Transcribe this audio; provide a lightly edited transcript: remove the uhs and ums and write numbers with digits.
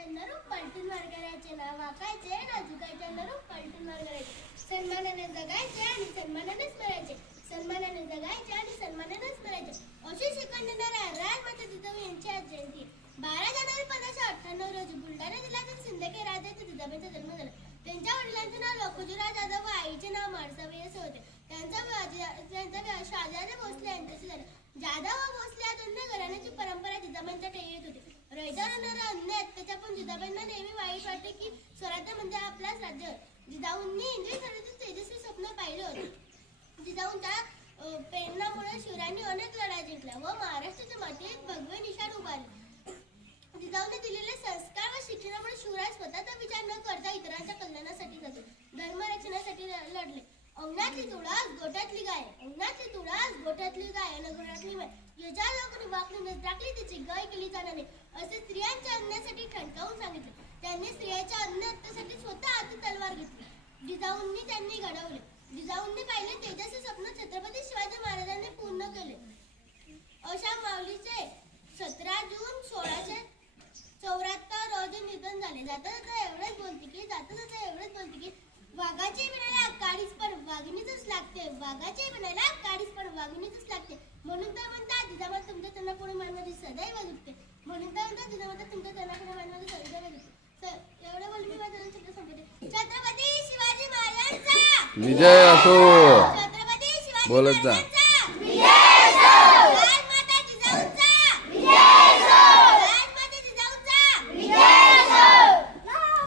चंद्रूप पलटून मार करायचे, नाव वाकायचे नाजुकायचे नरूप पलटून मार करायचे, सन्मानाने जगायचे आणि सन्मानानेच मरायचे, सन्मानाने जगायचे आणि सन्मानानेच मरायचे. अशी शिकवण देणाऱ्या राजमाता जिजाऊ यांची आज जयंती. 12 जानेवारी 1598 रोजी बुलढाणा जिल्ह्यातील सिंदखेड राज्यात जिजाबाईंचा जन्म झाला. त्यांच्या वडिलांचे नाव लखुजीराव जाधव व आईचे नाव माळसाबाई असे होते. त्यांचा विवाह शहाजी भोसले यांच्याशी झाला. जाधव व भोसले या दोन्ही घराण्याची परंपरा जिजाबाईंच्या टेळीत होती. रयतेवर होणारा अन्याय अत्याचार पण जिजाबाईंना नेहमी वाईट वाटते की स्वराज्य म्हणजे आपलाच राज्य. जिजाऊंनी इंग्रज स्वराज्याचे तेजस्वी स्वप्न पाहिले होते. जिजाऊंच्या प्रेरणामुळे शिवरायांनी अनेक लढाई जिंकल्या व महाराष्ट्राच्या मातीत भगवे निशाण उभारले. जिजाऊने दिलेले संस्कार व शिक्षणामुळे शिवराय स्वतःचा विचार न करता इतरांच्या कल्याणासाठी जातो. धर्मरक्षणासाठी लढले. अंगणातली तुळस गोठ्यातली गाय, अंगणातली तुळस गोठ्यातली गाय आणि घरातली माय, याच्या लोकांनी वाकली नस टाकली तिची गाय केली जाणार नाही असे स्त्रियांच्या अन्यायासाठी ठणकावून सांगितले. त्यांनी स्त्रियांच्या अन्यायासाठी स्वतः हाती तलवार घेतली. जिजाऊंनी त्यांनी घडवले. जिजाऊंनी पाहिले तेजस्वी स्वप्न छत्रपती शिवाजी महाराजांनी पूर्ण केले. अशा माऊलीचे 17 जून 1674 रोजी निधन झाले. जाता जाता एवढंच बोलते की वाघाचे विणायला काळीच पण वाघिणीच लागते, वाघाचे विणायला काळीच पण वाघिणीच लागते. म्हणून तर म्हणतात जिजाबाई तुमच्या तोंडापुढे मानवाची सदैव दुखते. म्हणून तर म्हणतात जिजाबाई तुमच्या तोंडापुढे मानवाची सदैव दुखते. एवढं बोलून मी माझं छोटं संपवते. छत्रपती शिवाजी महाराजांचा विजय असो. छत्रपती शिवाजी बोलत जा. महाराजांचा